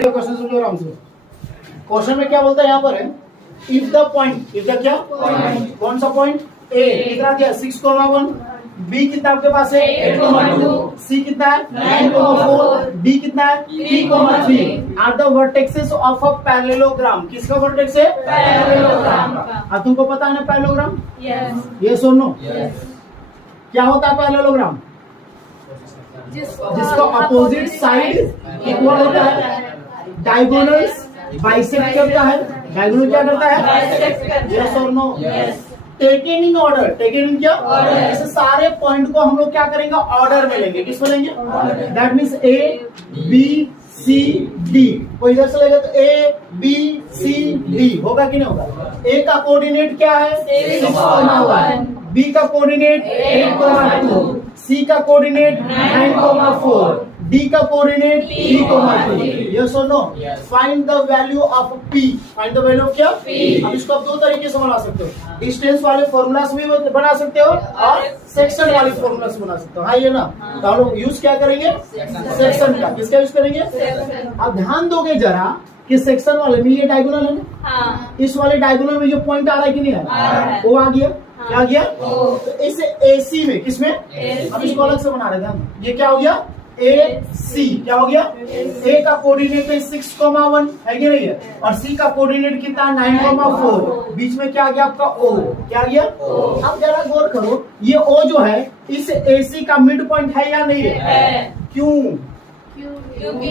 Question समझो आराम से। क्वेश्चन में क्या बोलता है यहाँ पर है, if the point, if the क्या पॉइंट, कौन सा पॉइंट, ए कितना क्या 6,1, बी कितना आपके पास है 8,2, सी कितना है 9,4, डी कितना है 3,3 are the vertexes of a parallelogram. किसका वर्टेक्स है पैरेललोग्राम। अब तुमको पता है ना पैरेललोग्राम, यस और नो। क्या होता है पैरेललोग्राम, जिसका अपोजिट साइड इक्वल होता है, डायगोनल्स बाइसेक्ट करता है। डायगोनल क्या करता है, यस और no. Taken in order, taken in क्या ऑर्डर, ऐसे सारे पॉइंट को हम लोग क्या करेंगे ऑर्डर में लेंगे। किस में लेंगे, that means A B C D. कोई इधर से लेगा तो ए बी सी डी होगा कि नहीं होगा। ए का कोऑर्डिनेट क्या है 6,1, बी का कोऑर्डिनेट 8,2, सी का कोऑर्डिनेट 9,4, डी का कोऑर्डिनेट 3,3। यस और no. Find the value of p, find the value of क्या पी। अब इसको आप दो तरीके से बना सकते हो, डिस्टेंस वाले फॉर्मूला से भी बना सकते हो और सेक्शन वाले फॉर्मूला से बना सकते हो। हाँ ये ना, तो हम लोग यूज क्या करेंगे सेक्शन का। किसका यूज करेंगे, अब ध्यान दोगे जरा कि सेक्शन वाले में ये डायगोनल है ना, इस वाले डायगोनल में जो पॉइंट आ रहा है कि नहीं आ रहा, वो आ गया। क्या आ गया, तो इस एसी में, किसमें, अब इसको अलग से बना रहे थे हम। ये क्या हो गया ए सी, क्या हो गया, ए का कोऑर्डिनेट है 6,1 है कि नहीं है, और सी का कोऑर्डिनेट कितना 9,4, बीच में क्या आ गया आपका ओ, क्या आ गया ओ। अब जरा गौर करो, ये ओ जो है इस एसी का मिड पॉइंट है या नहीं है, क्यों, क्योंकि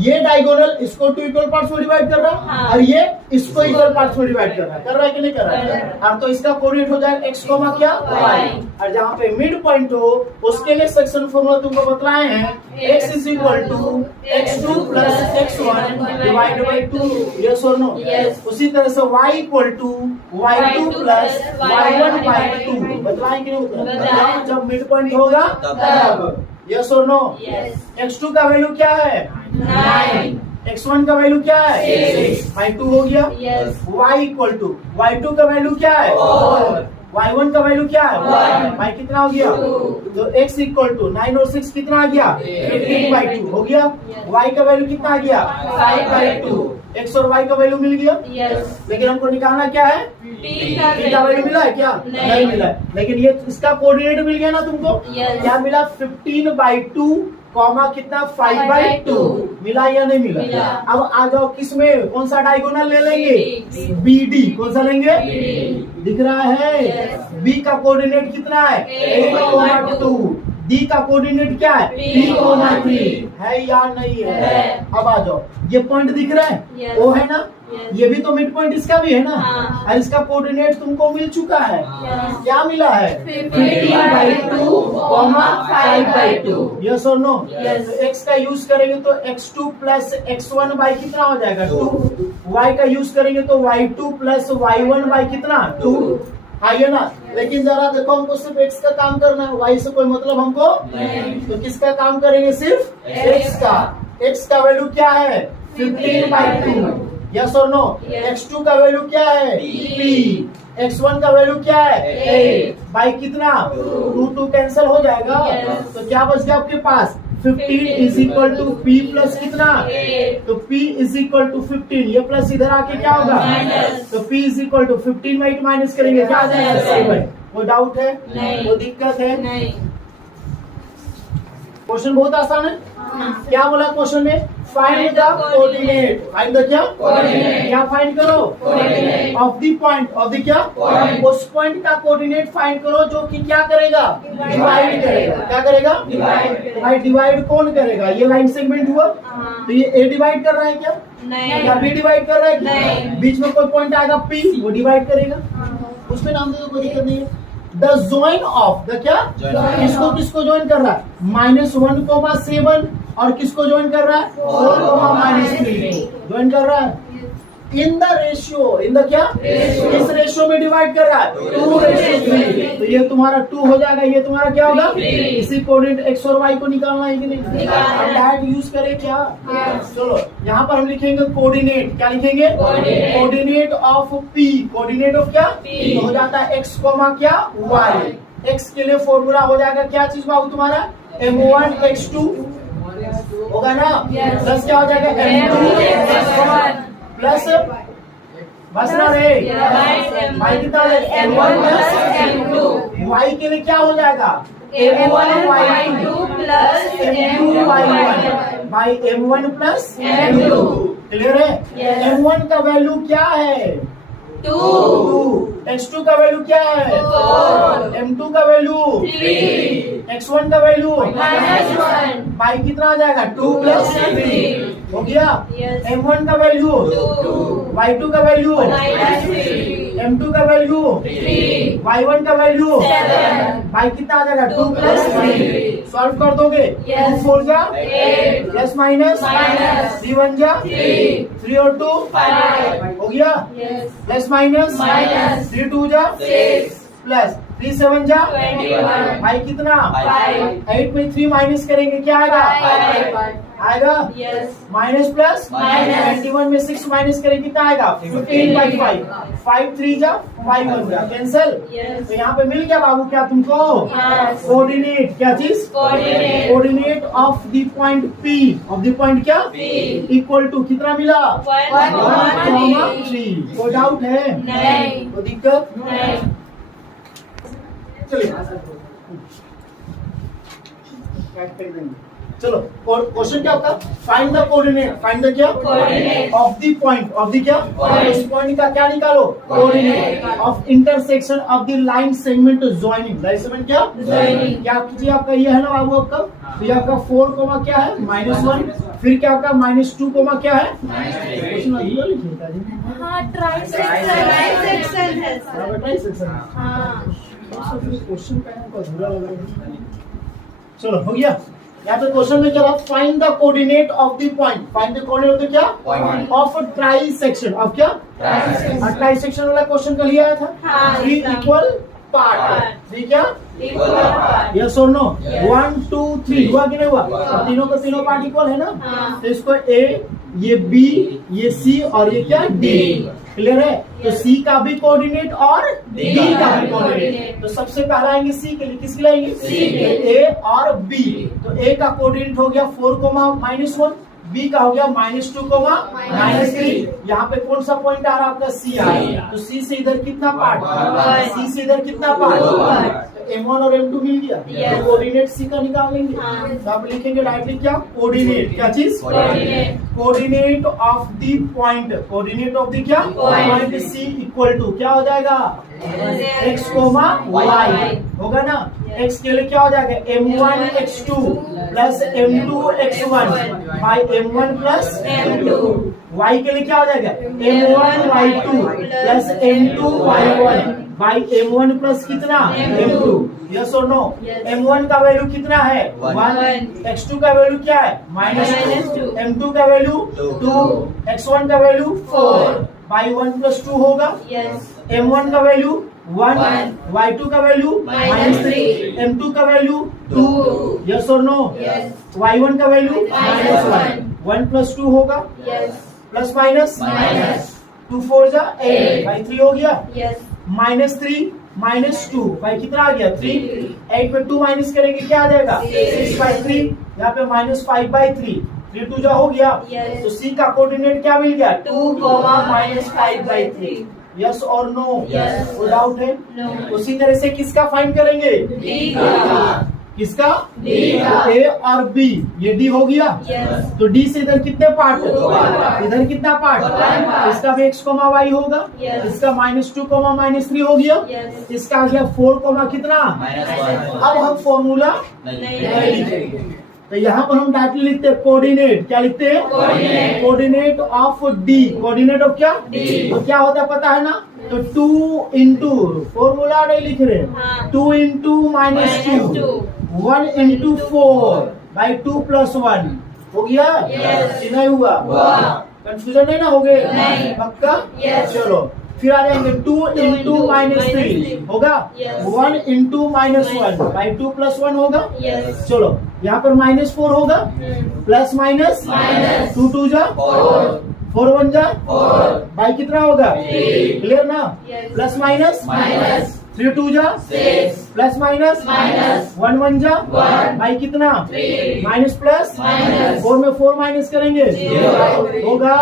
ये डायगोनल इसको 2 इक्वल पार्ट्स में डिवाइड कर रहा है और ये इसको इक्वल पार्ट्स में डिवाइड कर रहा है कि नहीं कर रहा है। अब तो इसका कोऑर्डिनेट हो जाएगा x कोमा क्या y, और जहाँ पे मिड पॉइंट हो उसके लिए सेक्शन फॉर्मूला तुमको बतलाए हैं, x is equal to x2 plus x1 divide by 2। Yes और नो। उसी तरह से y equal to y2 plus y1 by 2 बतलाए कि नहीं, जब मिड पॉइंट होगा तब। यस और नो। x2 का वैल्यू क्या है 9, x1 का वैल्यू क्या है 6 बाई 2 हो गया। y इक्वल टू y2 का वैल्यू क्या है 4, y1 का वैल्यू क्या है 1 बाई कितना हो गया, तो x इक्वल टू 9 और 6 कितना आ गया 15 बाई 2 हो गया। y का वैल्यू कितना आ गया 5 बाई 2, x और y का वैल्यू मिल गया। लेकिन हमको निकालना क्या है, p का वैल्यू मिला है क्या, नहीं मिला है। लेकिन ये इसका कोऑर्डिनेट मिल गया ना तुमको, क्या मिला 15 बाई 2 कॉमा कितना 5 बाई 2 मिला या नहीं मिला। अब आ जाओ किसमें, कौन सा डायगोनल ले लेंगे, बी डी। कौन सा लेंगे, दिख रहा है, बी का कोऑर्डिनेट कितना है 8,2, डी का कोऑर्डिनेट क्या है 3,3 है या नहीं है। अब आ जाओ, ये पॉइंट दिख रहा है वो है ना, ये भी तो मिड पॉइंट इसका भी है ना, और इसका कोऑर्डिनेट तुमको मिल चुका है। क्या मिला है 15 बाई 2 5 बाई 2। यस और नो। x का यूज करेंगे तो x2 प्लस x1 बाई कितना हो जाएगा 2, y का यूज करेंगे तो y2 प्लस y1 बाई कितना 2, आइए ना। लेकिन जरा देखो, हमको सिर्फ x का काम करना है, y से कोई मतलब हमको नहीं। तो किसका काम करेंगे, सिर्फ x का। x का वैल्यू क्या है 15 बाई 2। यस और नो। x2 का वैल्यू क्या है p, x1 का वैल्यू क्या है 8 बाई कितना 2 कैंसिल हो जाएगा। तो क्या बच गया आपके पास 15 is equal to p plus कितना, तो p इज इक्वल टू 15, ये प्लस इधर आके क्या होगा, तो p इज इक्वल टू 15 में 8 माइनस करेंगे क्या आ जाएगा 7। वो डाउट है, वो दिक्कत है। क्वेश्चन बहुत आसान है। क्या बोला क्वेश्चन में, find the coordinate, find the क्या कोऑर्डिनेट, क्या फाइंड करो of the point, of the क्या पॉइंट, उस पॉइंट का कोऑर्डिनेट फाइंड करो जो कि क्या करेगा डिवाइड करेगा। क्या करेगा डिवाइड। भाई डिवाइड कौन करेगा, ये लाइन सेगमेंट हुआ, तो ये ए डिवाइड कर रहा है क्या, नहीं, या बी डिवाइड कर रहा है, नहीं, बीच में कोई पॉइंट आएगा पी, वो डिवाइड करेगा, उसमें नाम दे दो, कोई दिक्कत नहीं है। द ज्वाइन ऑफ द क्या, किसको किसको ज्वाइन कर रहा है -1,7 और किसको ज्वाइन कर रहा है 4,-3 ज्वाइन कर रहा है in the ratio, in the क्या किस रेशियो में डिवाइड कर रहा है 2:3। तो ये तुम्हारा 2 हो जाएगा, ये तुम्हारा क्या होगा, इसी कोऑर्डिनेट x और y को निकालना है कि नहीं, हम डायरेक्ट यूज करें क्या। चलो यहाँ पर हम लिखेंगे कोऑर्डिनेट, क्या लिखेंगे coordinate of p, coordinate of क्या तो हो जाता है x कोमा क्या y। x के लिए फॉर्मूला हो जाएगा क्या चीज बाबू तुम्हारा m1 x2 होगा ना। प्लस क्या हो जाएगा M2 प्लस बस ना रे y कितना M1 प्लस M2 y के लिए क्या हो जाएगा M1 y2 plus M2 y1 by M1 plus M2। Clear है। M1 का वैल्यू क्या है 2, x2 का वैल्यू क्या है 4, M2 का वैल्यू 3, x1 का वैल्यू -1 बाई कितना आ जाएगा 2 प्लस 3 हो गया। M1 का वैल्यू 2, y2 का वैल्यू -3, M2 का वैल्यू 3, y1 का वैल्यू 7 बाई कितना आ जाएगा 2 प्लस 3। सॉल्व कर दोगे 2 4 जा 8 प्लस माइनस 3 1 जा 3 और 2 5 हो गया। प्लस माइनस 3 2 जा 6 प्लस 3 7 जा 21 भाई कितना 8 में 3 माइनस करेंगे क्या आएगा आएगा माइनस प्लस 21 में 6 माइनस करेंगे कितना आएगा 15/5 5 3 जा 5 1 जा कैंसल। तो यहाँ पे मिल गया बाबू क्या तुमको कोऑर्डिनेट क्या चीज coordinate of the point P of the point क्या इक्वल टू कितना मिला 1,3। कोई डाउट है नहीं कोई दिक्कत नहीं। चलो क्वेश्चन क्या होता find the coordinate find the क्या of the point of the क्या इस पॉइंट का क्या निकालो coordinate of intersection of the line segment joining line segment क्या Joining। क्या कीजिए आपका ये है ना बाबू आपका तो ये आपका 4 कोमा क्या है -1 फिर क्या आपका -2 कोमा क्या है क्वेश्चन अधूरा लिखिएगा जी हाँ ट्राइसेक्शन है सर। ट्राइसेक्शन हाँ क्वेश्चन का हमको अधूरा लग रहा है। चलो हो गया। यहाँ पे क्वेश्चन में क्या find the coordinate of the point find the coordinate of the क्या ऑफ ट्राइसेक्शन ऑफ क्या ट्राइसेक्शन वाला क्वेश्चन का लिया था हाँ, 3 इक्वल पार्ट 3 क्या यस और नो 1 2 3 हुआ कि नहीं हुआ तीनों का तीनों पार्ट इक्वल है ना हाँ। तो इसको A ये B ये C और ये क्या D क्लियर है। तो C का भी कोऑर्डिनेट और D का भी कोऑर्डिनेट। तो सबसे पहला आएंगे C के लिए किसके लिए आएंगे C के A और B। तो A का कोऑर्डिनेट हो गया 4, B का हो गया -2, -3। यहाँ पे कौन सा पॉइंट आ रहा है आपका C आ रहा है। तो C से इधर कितना पार्ट C से इधर कितना पार्ट M1 और M2 मिल गया तो कोऑर्डिनेट C का निकाल लेंगे। तो आप लिखेंगे डायरेक्टली क्या कोऑर्डिनेट क्या चीज coordinate of the point coordinate of the क्या पॉइंट C इक्वल टू क्या हो जाएगा x, y होगा ना। x के लिए क्या हो जाएगा M1 x2 plus M2 x1 by M1 plus M2। y के लिए क्या हो जाएगा M1 y2 plus M2 y1 by M1 plus कितना M2। यस और नो M1 का वैल्यू कितना है 1 x2 का वैल्यू क्या है -2 M2 का वैल्यू 2 x1 का वैल्यू 4 बाई 1 प्लस 2 होगा। M1 का वैल्यू 1 y2 का वैल्यू -3 M2 का वैल्यू 2 यस और नो y1 का वैल्यू -1 प्लस 2 होगा प्लस माइनस 2 4 जा 8 बाई 3 हो गया -3 -2 बाई कितना आ गया 3 8 में 2 माइनस करेंगे क्या आ जाएगा 6/3 यहाँ पे -5/3 3 2 जा हो गया। तो C का कोऑर्डिनेट क्या मिल गया 2, -5/3 यस और नो कोई डाउट है उसी तरह से किसका फाइंड करेंगे किसका A और B ये D हो गया तो D से इधर कितने पार्ट इधर कितना पार्ट इसका भी x, y होगा इसका -2, -3 हो गया इसका आ गया 4, कितना अब हम फॉर्मूला नहीं लिखेंगे तो यहाँ पर हम डायरेक्टली लिखते हैं कोऑर्डिनेट क्या लिखते हैं coordinate of D coordinate of क्या तो क्या होता है पता है ना तो 2 इंटू फॉर्मूला नहीं लिख रहे 2 इंटू -2 1 इंटू 4 बाई 2 प्लस 1 हो गया नहीं हुआ कंफ्यूजन नहीं ना हो गए पक्का चलो फिर आ जाएंगे 2 इंटू -3 होगा 1 इंटू -1 बाई 2 प्लस 1 होगा चलो यहाँ पर -4 होगा प्लस माइनस 2 2 जा 4 1 जा बाई कितना होगा क्लियर ना प्लस माइनस 3 2 जा 6 प्लस माइनस माइनस 1 1 जा 1 भाई कितना 3 माइनस प्लस माइनस 4 में 4 माइनस करेंगे 0 होगा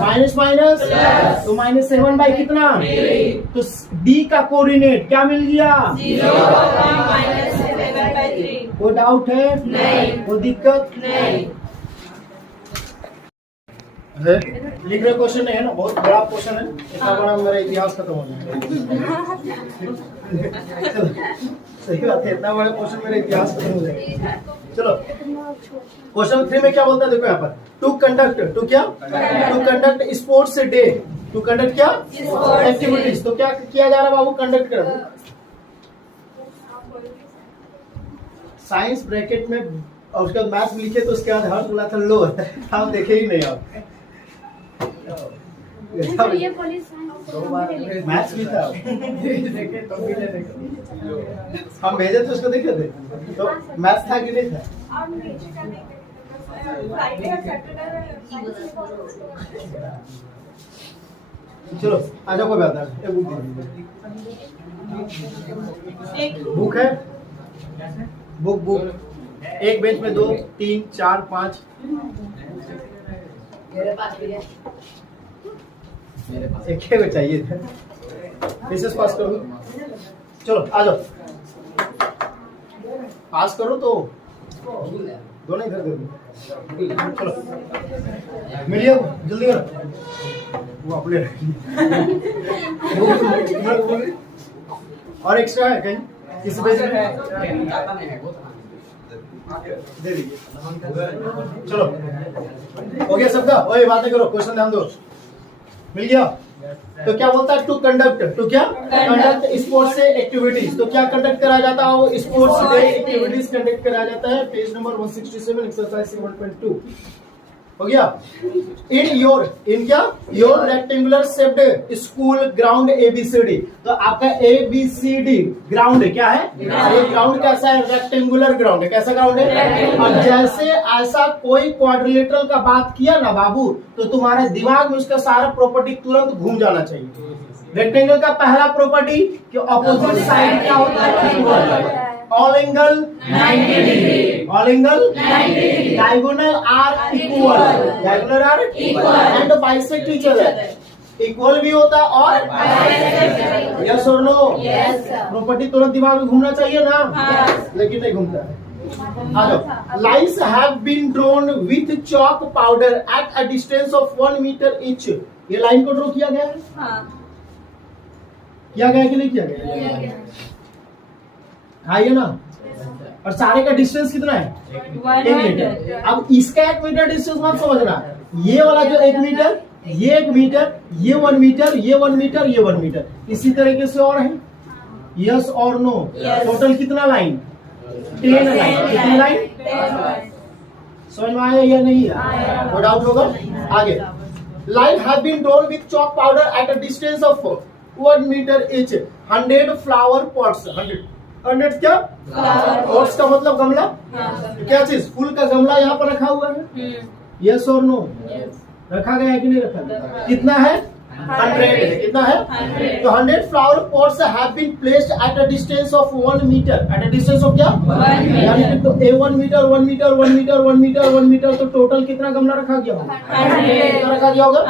माइनस माइनस प्लस तो माइनस 7 बाई कितना 3 तो डी का कोऑर्डिनेट क्या मिल गया 0 माइनस 7/3 कोई डाउट है नहीं कोई दिक्कत नहीं है लिख रहे क्वेश्चन नहीं है ना बहुत बड़ा क्वेश्चन है इतना बड़ा मेरा इतिहास खत्म हो जाएगा सही बात है इतना बड़ा क्वेश्चन मेरा इतिहास खत्म हो जाएगा चलो क्वेश्चन 3 में क्या बोलता है देखो यहाँ पर टू कंडक्ट टू क्या to conduct sports day to conduct क्या एक्टिविटीज तो क्या किया जा रहा है बाबू कंडक्ट कर साइंस ब्रैकेट में और उसके बाद मैथ्स लिखे तो उसके बाद हर बोला था लो आप देखे ही नहीं आप मैथ्स भी था हम भेजे तो उसको देखे थे तो मैथ्स था कि नहीं था चलो आ जाओ कोई बात नहीं बुक दीजिए बुक है बुक बुक एक बेंच में 2 3 4 5 एक ही चाहिए था रिसेस पास करो चलो आ जाओ पास करो तो दोनों इधर दे दो चलो मिलिए जल्दी करो वो अपने और एक्स्ट्रा है कहीं किस पेज में दे दीजिए चलो हो गया सबका ओए बातें करो क्वेश्चन ध्यान दो मिल गया तो क्या बोलता है टू कंडक्ट टू क्या कंडक्ट स्पोर्ट्स से एक्टिविटीज तो क्या कंडक्ट कराया जाता है वो स्पोर्ट्स डे एक्टिविटीज कंडक्ट कराया जाता है पेज नंबर 167 एक्सरसाइज 7.2 हो गया इन क्या your rectangular shaped school ground ABCD तो आपका एबीसीडी ग्राउंड क्या है ये ग्राउंड कैसा है रेक्टेंगुलर ग्राउंड है कैसा ग्राउंड है और जैसे ऐसा कोई क्वाड्रिलेटरल का बात किया ना बाबू तो तुम्हारे दिमाग में उसका सारा प्रॉपर्टी तुरंत घूम जाना चाहिए रेक्टेंगल का पहला प्रॉपर्टी कि ऑपोजिट साइड क्या होता है all angle 90 degree all angle 90 degree diagonal are equal diagonal are equal and bisect each other equal भी होता है और यस और नो प्रॉपर्टी तुरंत दिमाग में घूमना चाहिए ना लेकिन नहीं घूमता है आ जाओ lines have been drawn with chalk powder at a distance of 1 metre each ये लाइन को ड्रॉ किया गया है किया गया कि नहीं किया गया हाँ ये ना और सारे का डिस्टेंस कितना है 1 मीटर अब इसका 1 मीटर डिस्टेंस मत समझना ये वाला जो 1 मीटर ये 1 मीटर ये 1 मीटर ये 1 मीटर ये 1 मीटर इसी तरीके से और है यस और नो टोटल कितना लाइन 10 लाइन कितनी लाइन समझ में आया या नहीं कोई डाउट होगा आगे line have been drawn with chalk powder at a distance of 1 metre each 100 flower pots 100 क्या पॉट्स का मतलब गमला क्या चीज फूल का गमला यहाँ पर रखा हुआ है यस और नो रखा गया है कि नहीं रखा गया कितना है 100 कितना है तो 100 flower pots have been placed at a distance of 1 metre at a distance of क्या यानी कि तो 1 metre 1 metre 1 metre 1 metre 1 metre तो टोटल कितना गमला रखा गया होगा कितना रखा गया होगा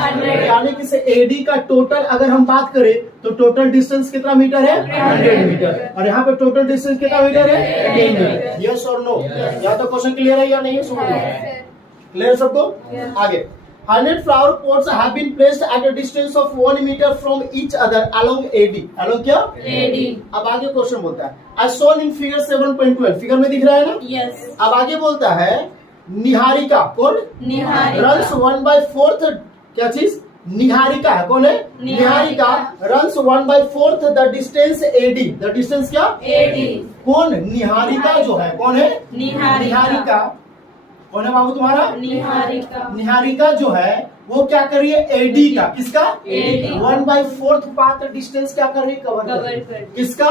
यानी कि से एडी का टोटल अगर हम बात करें तो टोटल डिस्टेंस कितना मीटर है 100 मीटर और यहाँ पे टोटल डिस्टेंस कितना मीटर है 10 मीटर यस और नो या तो क्वेश्चन क्लियर है या नहीं है क्लियर सबको आगे 100 flower pots have been placed at a distance of 1 meter from each other along AD. Along क्या? AD. अब आगे क्वेश्चन बोलता है as shown in figure 7.12 figure में दिख रहा है ना? Yes. अब आगे बोलता है निहारिका कौन? runs 1/4 क्या चीज? निहारिका है कौन है? Niharika runs 1/4 the distance AD. The distance क्या? AD. कौन? निहारिका जो है कौन है? निहारिका कौन है बाबू तुम्हारा निहारिका जो है वो क्या कर रही है एडी का किसका 1/4 पार्ट डिस्टेंस क्या कर रही है कवर किसका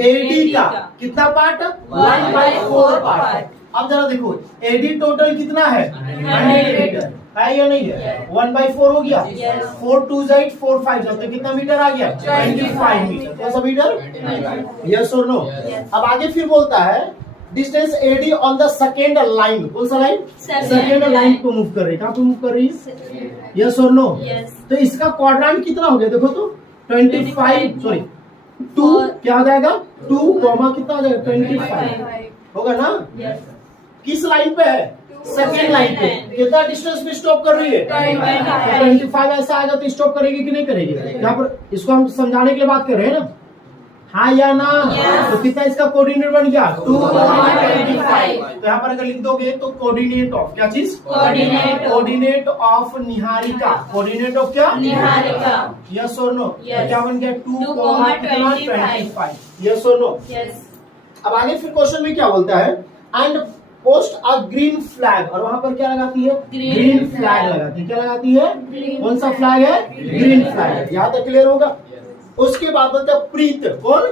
एडी का कितना पार्ट 1/4 पार्ट अब जरा देखो एडी टोटल कितना है 100 मीटर है या नहीं है? 1/4 हो गया। 4 2 8 4 5 तो कितना मीटर आ गया? 25 मीटर। कौन सा मीटर? यस और नो? अब आगे फिर बोलता है distance AD on the second line. कौन सा लाइन? सेकेंड लाइन को मूव कर रही है। कहाँ पे मूव कर रही है? यस और नो? तो इसका क्वाड्रेंट कितना हो गया देखो तो 25 सॉरी 2 क्या हो जाएगा? 2 कॉमा कितना हो जाएगा? 25 होगा ना? किस लाइन पे है? सेकेंड लाइन पे। कितना डिस्टेंस पे स्टॉप कर रही है? 25 ऐसा आएगा तो स्टॉप करेगी कि नहीं करेगी? यहाँ पर इसको हम समझाने के लिए बात कर रहे हैं ना, हाँ या ना? तो कितना इसका कोऑर्डिनेट बन गया? 2.25। तो यहाँ पर अगर लिख दोगे तो कोऑर्डिनेट ऑफ क्या चीज? Coordinate of Niharika. Coordinate of क्या? निहारिका। यस और नो? क्या बन गया? 2.25। यस और नो? अब आगे फिर क्वेश्चन में क्या बोलता है? And post a green flag. और वहां पर क्या लगाती है? ग्रीन फ्लैग लगाती है। क्या लगाती है? कौन सा फ्लैग है? Green flag. यहाँ तक क्लियर होगा? उसके बाद बोलते हैं प्रीत। कौन?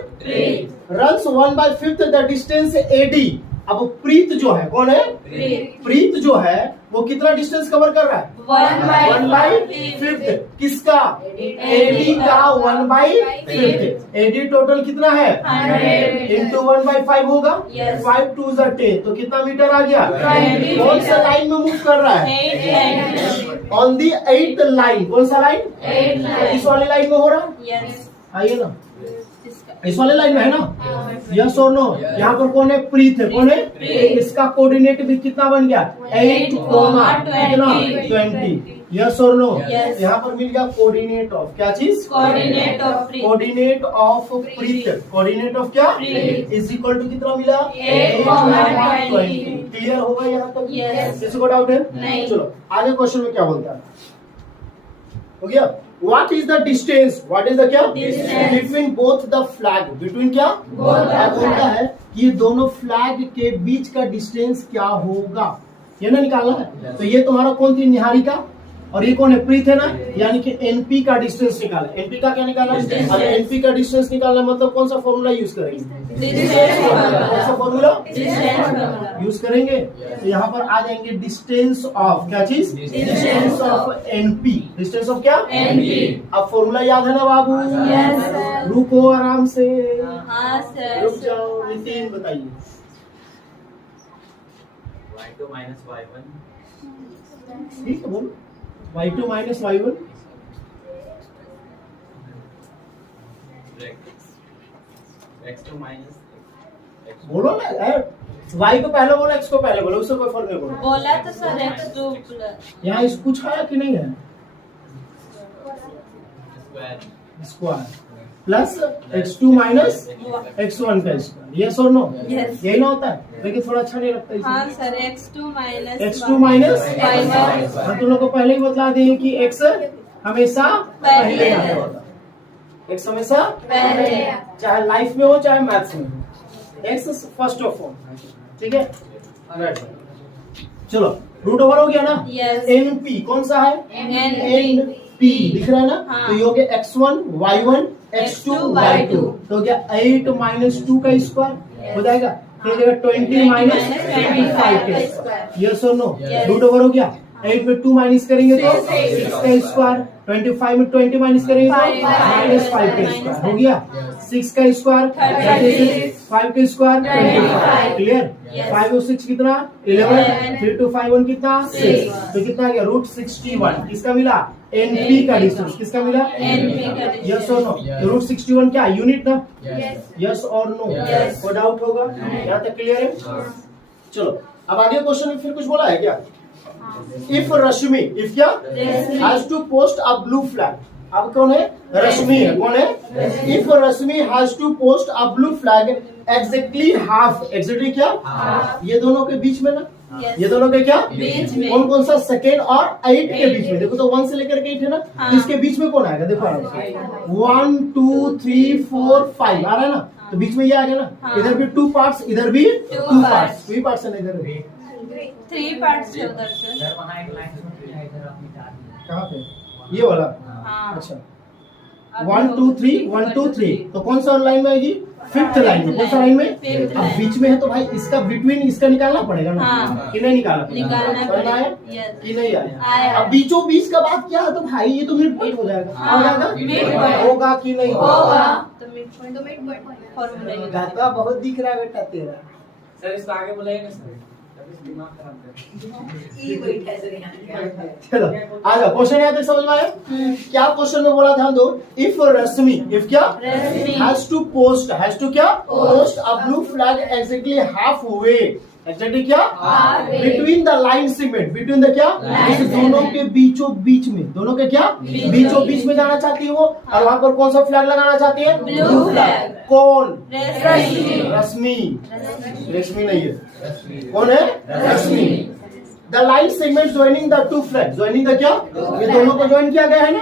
Runs 1/5 the distance AD। अब प्रीत जो है कौन है? प्रीत जो है वो कितना डिस्टेंस कवर कर रहा है? 1/5। किसका? AD का 1/5। AD टोटल कितना है? 100 इंटू 1/5 होगा। 5 2 10 तो कितना मीटर आ गया? कौन सा लाइन में मूव कर रहा है? On the 8th line. कौन सा लाइन? इस वाली लाइन में हो रहा है? आइए ना, इस वाले लाइन में है ना? यस और नो? यहाँ पर कौन है? प्रीत है। कौन है? इसका कोऑर्डिनेट भी कितना बन गया? 8, कितना? 20। यस और नो? यहाँ पर मिल गया कोऑर्डिनेट ऑफ क्या चीज? Coordinate of Preet. Coordinate of क्या? इज इक्वल टू कितना मिला? 8.20। क्लियर होगा यहाँ तक? किसी को डाउट है? चलो आगे क्वेश्चन में क्या बोलता है? हो गया? What is the distance? What is the क्या? Between both the flag. Between क्या? बोलता है कि ये दोनों फ्लैग के बीच का डिस्टेंस क्या होगा, ये ना निकालना है। तो ये तुम्हारा कौन थी? निहारिका। और ये कौन है? प्रीत है ना? यानी कि NP का डिस्टेंस निकाला। NP का क्या निकाला? अगर NP का डिस्टेंस निकालना मतलब कौन सा फॉर्मूला यूज करेंगे? कौन सा फॉर्मूला यूज करेंगे? तो यहाँ पर आ जाएंगे डिस्टेंस ऑफ क्या चीज? Distance of NP। Distance of क्या? NP। अब फॉर्मूला याद है ना बाबू? रुको आराम से, रुक जाओ। नितिन बताइए। y2 minus y1 ठीक है बोलो। y2 minus y1 x2 minus x1 बोलो ना यार। y को पहले बोलो, x को पहले बोलो, उससे कोई फर्क नहीं पड़ता। बोला तो सर x2 प्लस यहाँ इस कुछ है कि नहीं है? square plus x2 minus x1 का स्क्वायर। यस और नो? Yes. यही ना होता है, लेकिन थोड़ा अच्छा नहीं लगता हाँ इसमें। Sir x2 minus x2 minus y1। हम तुम लोग को पहले ही बतला दिए कि x हमेशा पहले आता होता है। x हमेशा पहले। चाहे लाइफ में हो चाहे मैथ्स में हो, x फर्स्ट ऑफ ऑल। ठीक है, चलो रूट ओवर हो गया ना? Yes. NP कौन सा है? NP दिख रहा है ना? हाँ। तो ये हो गया x1 y1 x2 y2 तो हो गया 8 माइनस 2 का स्क्वायर हो जाएगा। फिर हो जाएगा 20 माइनस 25 का स्क्वायर। यस और नो? रूट ओवर हो गया। 8 में 2 माइनस करेंगे तो 6 का स्क्वायर। 25 में 20 माइनस करेंगे तो माइनस 5 का स्क्वायर हो गया। 6 का स्क्वायर 36, 5 का स्क्वायर 25। क्लियर? 5 और 6 कितना? 11। 3 to 5 1 कितना? 6। तो कितना आ गया? रूट 61। किसका मिला? NP का डिस्टेंस। किसका मिला? NP का डिस्टेंस। यस और नो? रूट 61 क्या? यूनिट ना? यस और नो? कोई डाउट होगा? यहाँ तक क्लियर है? चलो अब आगे क्वेश्चन में फिर कुछ बोला है क्या? इफ रश्मि, इफ क्या? Has to post a blue flag. अब कौन है? रश्मि है। कौन है? If Rashmi has to post a blue flag exactly half. Exactly क्या? ये दोनों के बीच में ना? ये दोनों के क्या? बीच में। कौन कौन सा? सेकेंड और 8 के बीच में। देखो तो 1 से लेकर के 8 है ना? तो इसके बीच में कौन आएगा? देखो 1 2 3 4 5 आ रहा है ना? तो बीच में ये आ गया ना? इधर भी 2 पार्ट्स, इधर भी 2 पार्ट्स। 3 पार्ट्स है इधर भी। 3 पार्ट्स है उधर से। वहाँ एक लाइन है इधर अपनी डाल दी। कहाँ पे? ये वाला? हाँ। अच्छा 1 2 3 1 2 3, तो कौन सा लाइन में आएगी? फिफ्थ लाइन में। कौन सा लाइन में? Fifth अब line। बीच में है तो भाई इसका बिटवीन इसका निकालना पड़ेगा ना, हाँ। कि नहीं निकालना निकालना समझ में आया पड़ेगा। Yes। कि नहीं आया? आया। अब बीचों बीच का बात क्या है तो भाई ये तो मिड पॉइंट हो जाएगा। हाँ, हो जाएगा? mid point। होगा कि नहीं होगा तो मिड पॉइंट फॉर्मूला गाता बहुत दिख रहा है बेटा तेरा। सर इसको आगे बुलाइए ना सर, तभी दिमाग खराब चलो आ जाओ, क्वेश्चन यहाँ तक समझ में आया? क्या क्वेश्चन में बोला, ध्यान दो। इफ रश्मि, इफ क्या? रश्मि हैज टू क्या? Post a blue flag exactly halfway, exactly क्या? Halfway। Between the line segment, between the क्या? Line इस दोनों के बीचों बीच में, दोनों के क्या? बीचों बीच में जाना चाहती है वो, और वहां पर कौन सा फ्लैग लगाना चाहती है? Blue flag। कौन? रश्मि। रश्मि नहीं है, कौन है? Rashmi. The line segment joining the two flag, joining the क्या? ये दोनों को ज्वाइन किया गया है ना,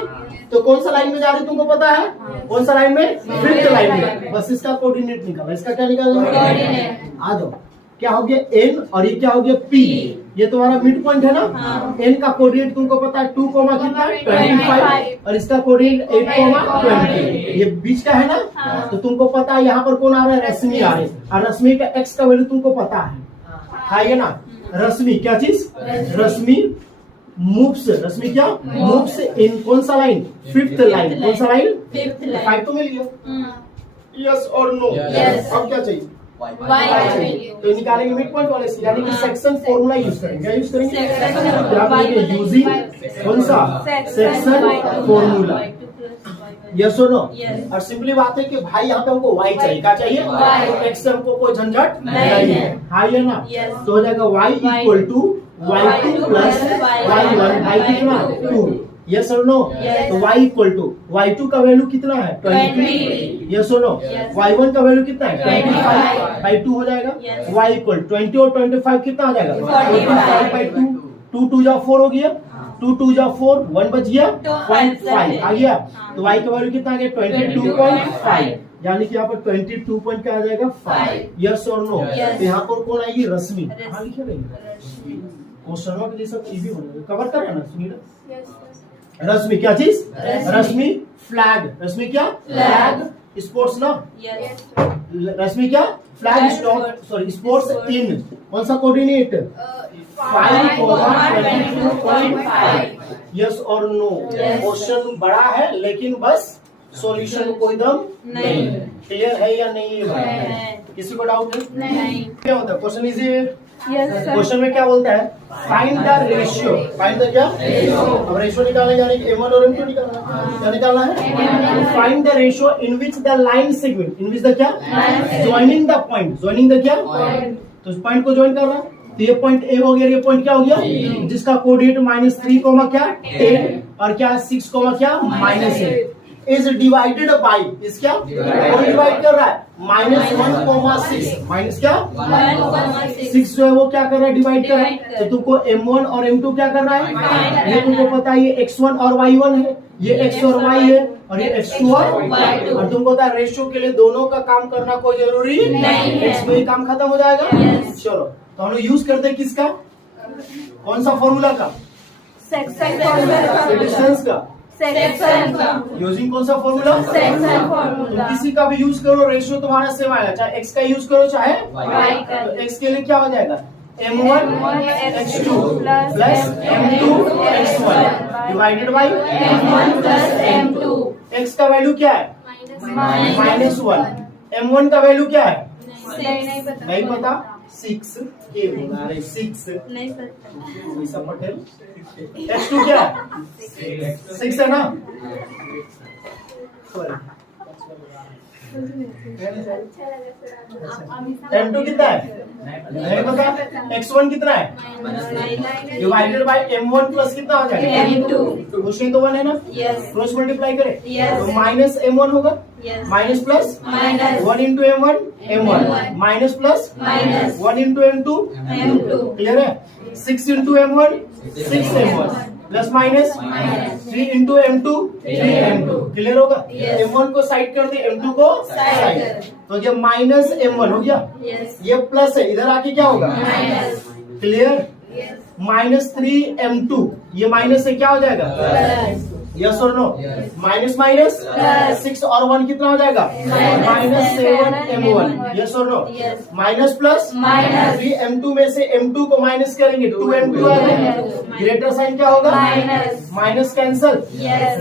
तो कौन सा लाइन में जा रही है तुमको पता है? कौन सा लाइन में? फिफ्थ लाइन में। बस इसका कोऑर्डिनेट निकालो, इसका क्या निकालना है? कोऑर्डिनेट। आ जाओ, क्या हो गया? एन और ये क्या हो गया? पी। ये तुम्हारा मिड पॉइंट है ना। हाँ। एन का कोऑर्डिनेट तुमको पता है 2, कितना? 25, और इसका कोऑर्डिनेट 8, 20। ये बीच का है ना, हाँ। तो तुमको पता है यहाँ पर कौन आ रहा है? रश्मि आ रही है, और रश्मि का एक्स का वैल्यू तुमको पता है ना? रश्मि क्या चीज? रश्मि मूव्स, रश्मि क्या? मूव्स इन कौन सा लाइन? Fifth line. कौन सा लाइन? Fifth line. 5 तो मिल गया, यस और नो? Yes। अब क्या चाहिए? Y चाहिए, तो निकालेंगे मिड पॉइंट वाले से, यानी कि सेक्शन फॉर्मूला यूज करेंगे। क्या यूज करेंगे? Section क्या करेंगे? यूजिंग कौन सा? Section formula. यस और नो? Yes। और सिंपली बात है कि भाई यहाँ पे हमको y चाहिए। क्या चाहिए? Y। तो x से हमको कोई झंझट नहीं है। हाँ ये ना, Yes। तो हो जाएगा y equal to y2 plus y1 भाई कितना? 2। यस और नो? Yes। तो y इक्वल टू y2 का वैल्यू कितना है? 20। यस और नो? Yes। y1 का वैल्यू कितना है? 25 बाई 2 हो जाएगा। Yes। y इक्वल 20 और 25 कितना आ जाएगा? 45 बाई 2। 2 2 जा 4 हो गया, 2 2 जा 4, 1 बच गया, 0.5 आ गया। तो y का वैल्यू कितना आ गया? 22.5, यानी कि यहाँ पर 22 पॉइंट क्या आ जाएगा? 5। यस और नो? Yes। तो यहाँ पर कौन आएगी? रश्मि। रश्मि। हाँ लिखे रहेंगे, क्वेश्चन के लिए सब इजी होने कवर कर रहा है ना सुनील? रश्मि क्या चीज? रश्मि फ्लैग। रश्मि क्या? फ्लैग स्पोर्ट्स ना। Yes। रश्मि क्या? Flag Flag stop, sport। Sorry sports in कौन सा कोऑर्डिनेट? 5,22.5। यस और नो? Yes। क्वेश्चन बड़ा है लेकिन बस सॉल्यूशन कोई दम नहीं। क्लियर है या नहीं है भाई? है। किसी को डाउट है? नहीं। क्या होता है question? Easy Yes, sir। Question में क्या बोलता है? Find the ratio. Find the क्या? अब रेशियो निकालने यानी कि m1 और m2 निकालना है। क्या निकालना है? Find the ratio in which the line segment, in which the क्या? Joining the point, joining the क्या? तो इस पॉइंट को ज्वाइन कर रहा है, तो ये पॉइंट ए हो गया, ये पॉइंट क्या हो गया? जिसका कोऑर्डिनेट -3, क्या 8 और क्या 6, क्या -8 इज डिवाइडेड बाई, इस क्या कौन डिवाइड कर रहा है? -1,6 माइनस क्या 6 जो है वो क्या कर रहा है? डिवाइड कर रहा है। तो तुमको m1 और m2 क्या कर रहा है? ये तुमको पता है, ये x1 और y1 है, ये x और y है, और ये x2 और Y2। और तुमको पता है रेशियो के लिए दोनों का काम करना कोई जरूरी नहीं है। x में ही काम खत्म हो जाएगा। Yes। चलो तो हम लोग यूज करते हैं किसका? कौन सा फॉर्मूला का? डिस्टेंस का। सेक्शन का। यूजिंग कौन सा फॉर्मूला? सेक्शन तुम फॉर्मूला। किसी का भी यूज करो, रेशियो तुम्हारा सेम आएगा, चाहे x का यूज करो चाहे Y का। तो x के लिए क्या हो जाएगा? m1 x2 plus m2 x1 divided by M1 plus M2। x का वैल्यू क्या है? -1। m1 का वैल्यू क्या है? नहीं पता। 6 के बोला रहे 6 नहीं पता। वैसा पटेल। x2 क्या है? 6 है ना? m2 कितना है? नहीं पता। x1 कितना है? डिवाइडेड बाय m1 प्लस कितना हो जाएगा? M2। क्वेश्चन तो 1 है ना? Yes। क्रॉस मल्टीप्लाई करें Yes। तो माइनस m1 होगा, Yes। Minus plus Minus। 1 into m1 minus plus Minus। 1 into m2 M2। Clear है? 6 into m1 6m1 plus minus 3 into m2 3m2 clear होगा? Yes। m1 को side कर दिए, m2 को Side side, कर। तो ये माइनस m1 हो गया, Yes। ये प्लस है, इधर आके क्या होगा? Minus। क्लियर? -3m2, ये माइनस से क्या हो जाएगा? यस और नो? माइनस माइनस 6 और 1 कितना हो जाएगा? -7m1, यस और नो? माइनस प्लस -3m2 में से m2 को माइनस करेंगे 2m2 आएगा, ग्रेटर साइन क्या होगा? Minus cancel.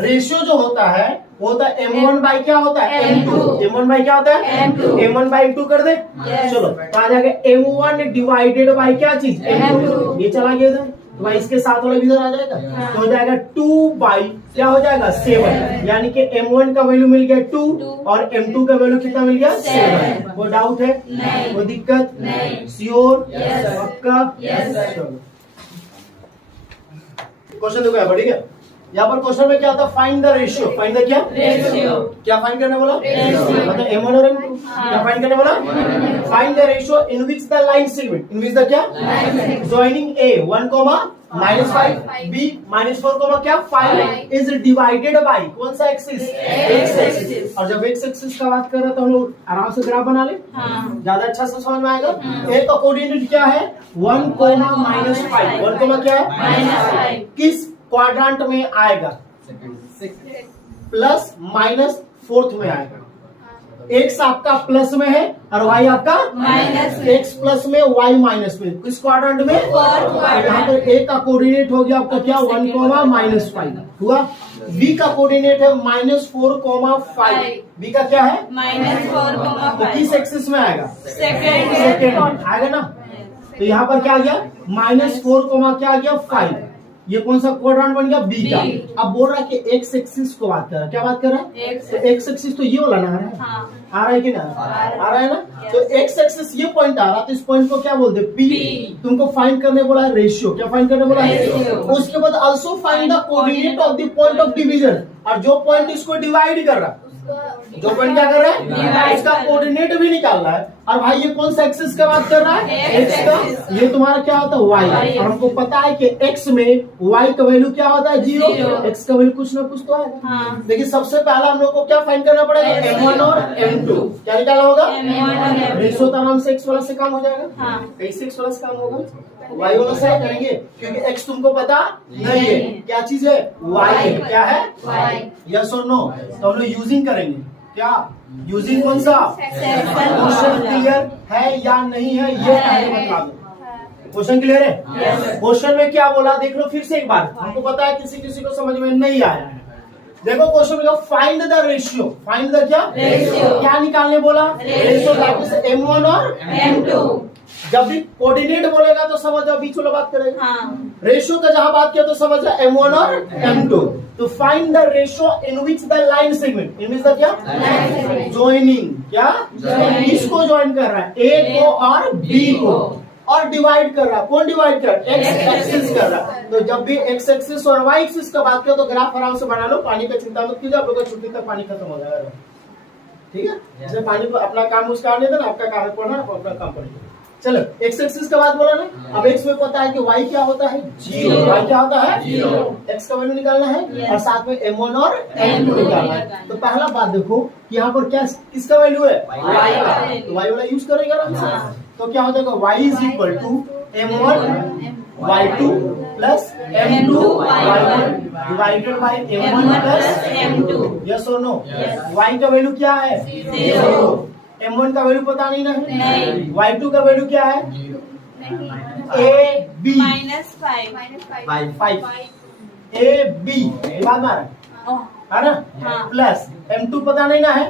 रेशियो जो होता है वो होता है m1 बाई क्या होता है? m2। m1 बाई क्या होता है? m1 बाई m2 कर दे। चलो तो आ जाएगा m1 डिवाइडेड बाई क्या चीज? m2। ये चला गया इधर, तो भाई इसके साथ वाला इधर आ जाएगा, तो हो जाएगा 2 बाई क्या हो जाएगा? 7, यानी कि m1 का वैल्यू मिल गया 2 और m2 का वैल्यू कितना मिल गया? 7। कोई डाउट है? कोई दिक्कत? श्योर? पक्का? क्वेश्चन देखो यहाँ पर, ठीक है? यहाँ पर क्वेश्चन में क्या होता है? Find the ratio. Find the क्या? रेशियो। क्या फाइंड करने बोला? मतलब m1 और m2 क्या फाइंड करने बोला? Find the ratio in which the line segment, in which the क्या? ज्वाइनिंग a 1, -5, b -4, क्या 5 इज डिवाइडेड बाई कौन सा एक्सिस? X axis. और जब एक्स एक्सिस का बात कर रहे हैं तो हम लोग आराम से ग्राफ बना ले, ज्यादा अच्छा से समझ में आएगा। a का कोऑर्डिनेट क्या है? 1, -5। 1, क्या है? किस क्वाड्रेंट में आएगा? प्लस माइनस फोर्थ में आएगा। एक्स आपका प्लस में है और वाई आपका माइनस। एक्स प्लस में वाई माइनस में, किस क्वाड्रेंट में? यहाँ पर ए का कोऑर्डिनेट हो गया आपका क्या? 1, -5 हुआ। बी का कोऑर्डिनेट है -4, बी का क्या है? -4, तो किस एक्सिस में आएगा? सेकंड आएगा ना। तो यहाँ पर क्या आ गया? -4, क्या आ गया? 5। ये कौन सा क्वाड्रेंट बन गया? बी का। अब बोल रहा है कि एक्स एक्सिस को बात कर रहा है, क्या बात कर रहा है? तो एक्स एक्सिस तो ये वाला ना आ रहा है, आ रहा है कि ना? आ रहा है ना। तो एक्स एक्सिस ये पॉइंट आ रहा है, तो इस पॉइंट को क्या बोलते हैं? पी। तुमको फाइंड करने बोला है रेशियो, क्या फाइंड करने बोला है? उसके बाद also find the coordinate of the point of division, और जो पॉइंट इसको डिवाइड कर रहा है, जो पॉइंट क्या कर रहा है? इसका कोऑर्डिनेट भी निकाल रहा है। और भाई ये कौन सा एक्सिस का बात कर रहा है? एक्स का। ये तुम्हारा क्या होता है? वाई। और हमको पता है कि एक्स में वाई का वैल्यू क्या होता है? 0। एक्स का वैल्यू कुछ ना कुछ तो आएगा। लेकिन सबसे पहला हम लोग को क्या फाइंड करना पड़ेगा? m1 और m2। क्या निकालना होगा? रेशियो तो आराम से x वाला से कम हो जाएगा। कैसे x वाला से कम होगा? y वाला से करेंगे, क्योंकि x तुमको पता नहीं है क्या चीज है? y है। क्या है? यस और नो? तो हम लोग यूजिंग करेंगे। क्या यूजिंग? कौन सा? क्वेश्चन क्लियर है या नहीं है ये पहले बता दो। क्वेश्चन क्लियर है? क्वेश्चन में क्या बोला देख लो फिर से एक बार, हमको पता है किसी किसी को समझ में नहीं आया है। देखो क्वेश्चन में find the ratio. Find the क्या? रेशियो। क्या निकालने बोला? रेशियो m1 और m2। जब भी कोऑर्डिनेट बोलेगा तो समझ जाओ बीच वाला बात करेगा। रेशियो का जहां बात किया तो समझ जाओ m1 और m2। तो find the ratio in which the line segment, in which the क्या? ज्वाइनिंग। क्या? इसको ज्वाइन कर रहा है, ए को और बी को, और डिवाइड कर रहा है। कौन डिवाइड कर रहा है? एक्स एक्सिस कर रहा है। तो जब भी एक्स एक्सिस और वाई एक्सिस का बात करो तो ग्राफ आराम से बना लो, पानी का चिंता मत कीजिए, आप लोग का छुट्टी तक पानी खत्म हो जाएगा। ठीक है? जैसे पानी को अपना काम उसका आने देना, आपका काम है पढ़ना, आप अपना काम पढ़िए। चलो एक्स एक्सिस का बात बोला ना। अब एक्स में पता है कि वाई क्या होता है? 0। वाई क्या होता है? 0। एक्स का वैल्यू निकालना है और साथ में m1 और m2 निकालना है। तो पहला बात देखो कि यहाँ पर क्या किसका वैल्यू है? वाई का। तो वाई वाला यूज करेगा आराम से। तो क्या हो जाएगा? y is equal to m1 y2 plus m2 y1 divided by m1 plus m2। Yes और नो? y का वैल्यू क्या है? 0। m1 का वैल्यू पता नहीं ना? y2 का वैल्यू क्या है? a b -5 a b बात आ रहा है ना? प्लस m2 पता नहीं ना है?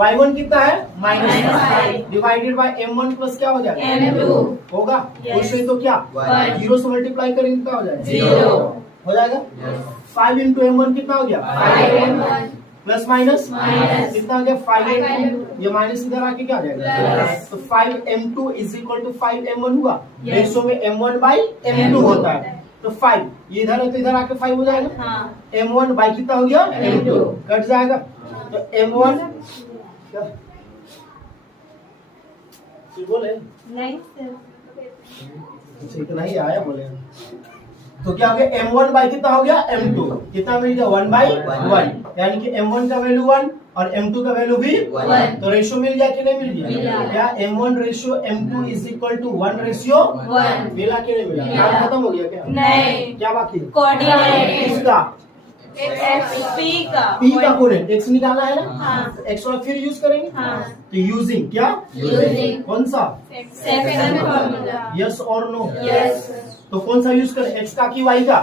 y1 कितना है? -5 डिवाइडेड बाय m1 प्लस क्या हो जाएगा? m2 होगा। उससे तो क्या 0 से मल्टीप्लाई करेंगे क्या हो जाएगा? 0 हो जाएगा। 5 इंटू m1 कितना हो गया? 5m1 प्लस माइनस कितना हो गया? 5m2। ये माइनस इधर आके क्या आ जाएगा? तो 5m2 is equal to 5m1 हुआ। रेशियो में m1 बाई m2 होता है। तो 5 ये इधर है तो इधर आके 5 हो जाएगा। m1 बाई कितना हो गया? m2 कट जाएगा। तो m1 क्या बोले? नहीं सर इतना ही आया बोले। तो क्या हो गया? m1 बाई कितना हो गया? m2 कितना मिल गया? 1/1, यानी कि m1 का वैल्यू 1 और m2 का वैल्यू भी 1। तो रेशियो मिल गया कि नहीं मिल मिला। गया? क्या m1 ratio m2 is equal to 1 ratio 1। मिला कि नहीं मिला? मिला। काम खत्म हो गया क्या? नहीं। क्या बाकी? कोऑर्डिनेट इसका p का p का कोऑर्डिनेट x निकालना है ना? हाँ। तो x वाला फिर यूज करेंगे। हाँ। तो यूजिंग क्या? यूजिंग कौन सा? सेकंड फॉर्मूला यस और नो? यस तो कौन सा यूज करें? x का कि y का?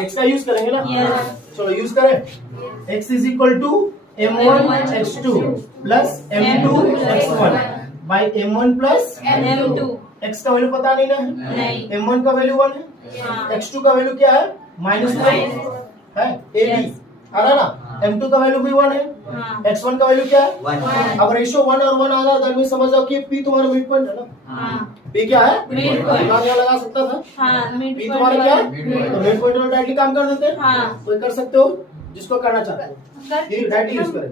x का यूज करेंगे ना? Yes. चलो यूज करें। x is equal to m1 x2 plus m2 x1 by m1 plus m2 x का वैल्यू पता नहीं ना? नहीं। m1 का वैल्यू 1 है, हाँ। x2 का वैल्यू क्या है? -1 है, ab Yes. आ रहा ना? m2 का वैल्यू भी 1 है, हाँ। x1 का वैल्यू क्या है? 1। अब रेशियो 1 और 1 आ रहा है, समझ जाओ कि p तुम्हारा मिड पॉइंट है ना? हाँ। p क्या है? Mid point। दिमाग यहाँ लगा सकता था। हाँ मिड p तुम्हारा क्या है? पॉइंट तो मिड पॉइंट में डायरेक्टली काम कर देते हैं। हाँ। कोई कर सकते हो जिसको करना चाहते हो, ये डायरेक्टली यूज करें।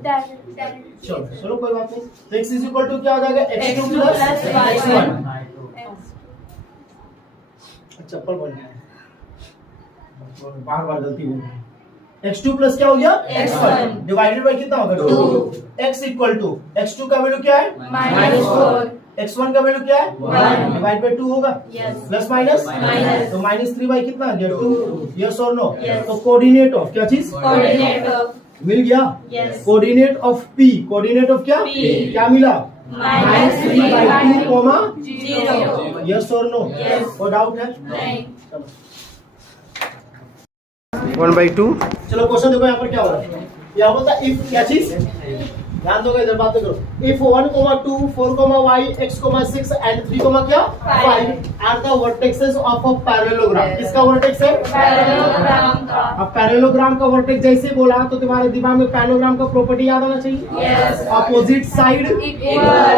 चलो चलो कोई बात नहीं। तो x इज इक्वल टू क्या हो जाएगा? x2 x2 plus plus y1। y1। चप्पल बन गया है, बार बार गलती हो गई। x2 प्लस क्या हो गया? x1 डिवाइडेड बाय कितना होगा? 2। x इक्वल टू x2 का वैल्यू क्या है? -4 x1 का वैल्यू क्या है? 1 डिवाइड बाय 2 होगा। Yes. Plus minus Minus। तो -3 बाई कितना आ गया? 2। यस और नो? Yes. तो कोऑर्डिनेट ऑफ क्या चीज कोऑर्डिनेट ऑफ मिल गया? Yes. Coordinate of p, coordinate of क्या? P। क्या मिला? -3 -3/2 कोमा 0 यस और नो? Yes. कोई डाउट है? नहीं 1/2। चलो क्वेश्चन देखो यहाँ पर क्या हो रहा है। यहाँ बोलता है इफ क्या चीज, ध्यान दो इधर बातें करो। इफ 1, 2, 4, y, x, 6 एंड 3, क्या 5 are the vertexes of a parallelogram. किसका वर्टेक्स है? पैरेललोग्राम का अब पैरेललोग्राम का वर्टेक्स जैसे बोला तो तुम्हारे दिमाग में पैरेललोग्राम का प्रॉपर्टी याद आना चाहिए। Yes. Opposite side equal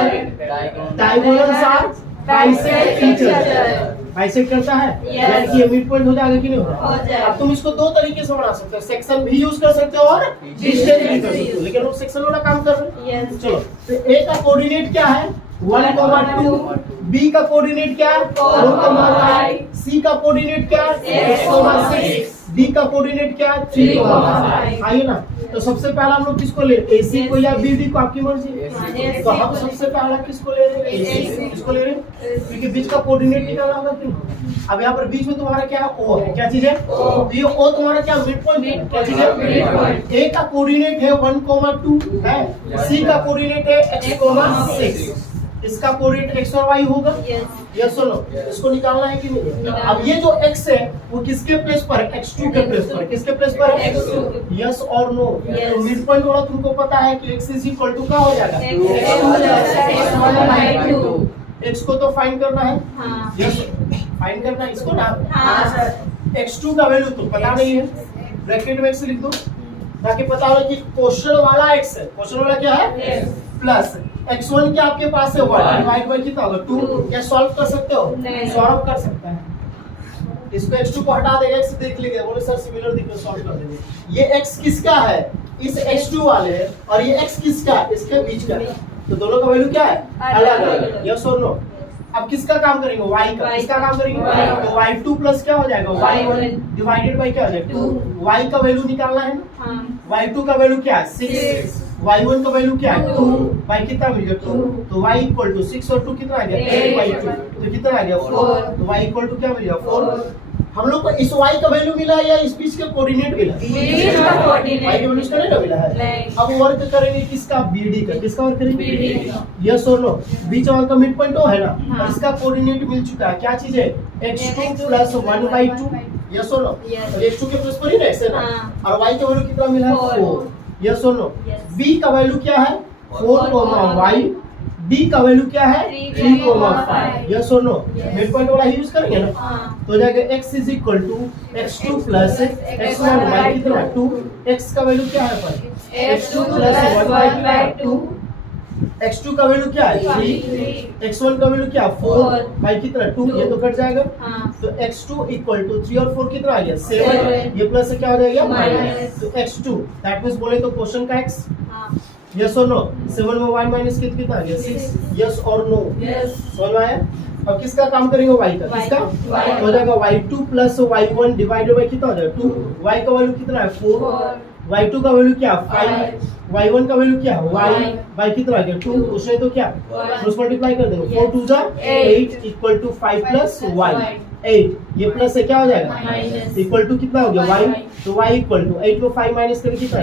diagonals are bisect each other. Bisect करता है Yes. यानी कि ये मिड पॉइंट हो जाएगा कि नहीं हो होगा? जाएगा। अब तुम इसको दो तरीके से बना सकते हो, सेक्शन भी यूज कर सकते हो और डिस्टेंस भी कर सकते हो, लेकिन लोग सेक्शन वाला काम कर रहे हैं। Yes. चलो तो ए का कोऑर्डिनेट क्या है? 1,2। बी का कोऑर्डिनेट क्या है? 4,y। सी का कोऑर्डिनेट क्या है? 6,6। डी का कोऑर्डिनेट क्या है? 3,5। आइए ना, तो सबसे पहला हम लोग किसको ले? एसी को या बी डी को? आपकी मर्जी। तो हम सबसे पहला किसको ले रहे हैं? एसी। किसको ले रहे हैं? क्योंकि बीच का कोऑर्डिनेट निकालना होगा क्यों? अब यहाँ पर बीच में तुम्हारा क्या है? ओ है। क्या चीज है? तो ये ओ तुम्हारा क्या मिड पॉइंट है? क्या चीज है? Mid point। ए का कोऑर्डिनेट है 1,2 है, सी का कोऑर्डिनेट है x,6। इसका कोऑर्डिनेट x और y होगा। यस और नो? इसको निकालना है कि नहीं? अब ये जो x है वो किसके प्लेस पर है? x2 के प्लेस पर। किसके प्लेस पर है? x2। यस और नो? Yes. तो मिड पॉइंट वाला तुमको पता है कि x इज इक्वल टू क्या हो जाएगा? x x को तो फाइंड करना है। हाँ। यस फाइंड करना है इसको ना। हाँ सर। x2 का वैल्यू तो पता नहीं है, ब्रैकेट में x लिख दो ताकि पता हो कि क्वेश्चन वाला x है। क्वेश्चन वाला क्या है? प्लस x1 क्या आपके पास है? 1 डिवाइड बाय कितना होगा? 2। क्या सॉल्व कर सकते हो? नहीं। सॉल्व कर सकता है। इसको x2 को हटा देगा, x देख लेंगे, बोले सर सिमिलर दिख रहा है, सॉल्व कर देंगे। ये x किसका है? इस x2 वाले है, और ये x किसका है? इसके बीच का है। तो दोनों का वैल्यू क्या है? अलग अलग। यस और नो? अब किसका काम करेंगे? y का। किसका काम करेंगे? तो y2 प्लस क्या हो जाएगा? y1 डिवाइडेड बाय क्या हो जाएगा? 2। y का वैल्यू निकालना है ना। y2 का वैल्यू क्या है? 6। y1 का वैल्यू क्या है? 2। y कितना मिल गया? 2। तो y इक्वल टू 6 और 2 कितना आ गया? 8/2। तो कितना आ गया? 4। तो y इक्वल टू क्या मिल गया? 4। हम लोग को इस y का वैल्यू मिला या इस बीच का कोऑर्डिनेट मिला? y का वैल्यू इसका नहीं ना मिला है। नहीं। अब वर्क करेंगे किसका? BD का। किसका वर्क करेंगे? BD का। यस और नो? बीच वाला का मिड पॉइंट है ना। हाँ। और इसका कोऑर्डिनेट मिल चुका है। क्या चीज है? x2 plus 1/2। यस और नो? Yes. और x2 के प्लस पर ही ना x है ना। हाँ। और y का वैल्यू कितना मिला है? 4। 4। यस और नो? Yes. b का वैल्यू क्या है? 4,y। d का वैल्यू क्या है? 3,5। यस और नो? Yes. मिड पॉइंट वाला ही यूज करेंगे ना। हाँ। तो हो जाएगा x is equal to x2 plus x1 y कितना? 2। x का वैल्यू क्या है पर? x2 plus 1/2। x2 का वैल्यू क्या है? 3। x1 का वैल्यू क्या है? 4। y कितना? 2। ये तो कट जाएगा। हाँ। तो x2 इक्वल टू 3 और 4 कितना आ गया? 7। 7। ये प्लस से क्या हो जाएगा? Minus। माइनस। तो x2 दैट मींस बोले तो क्वेश्चन का x। हाँ। यस और नो? 7 में y माइनस कितना आ गया? 6। यस और नो? Yes. समझ में आया? अब किसका काम करेंगे? y का। Y किसका? Y। हो जाएगा y2 plus y1 divided by कितना हो जाएगा? 2। y का वैल्यू कितना है? 4। 4। y2 का वैल्यू क्या 5, y1 का वैल्यू क्या y, y कितना आ गया 2, उसने तो क्या क्रॉस मल्टीप्लाई कर देंगे 4 2 जा 8 इक्वल टू 5 प्लस y 8, ये प्लस से क्या हो जाएगा इक्वल टू कितना हो गया y, तो y इक्वल टू 8 को 5 माइनस करके कितना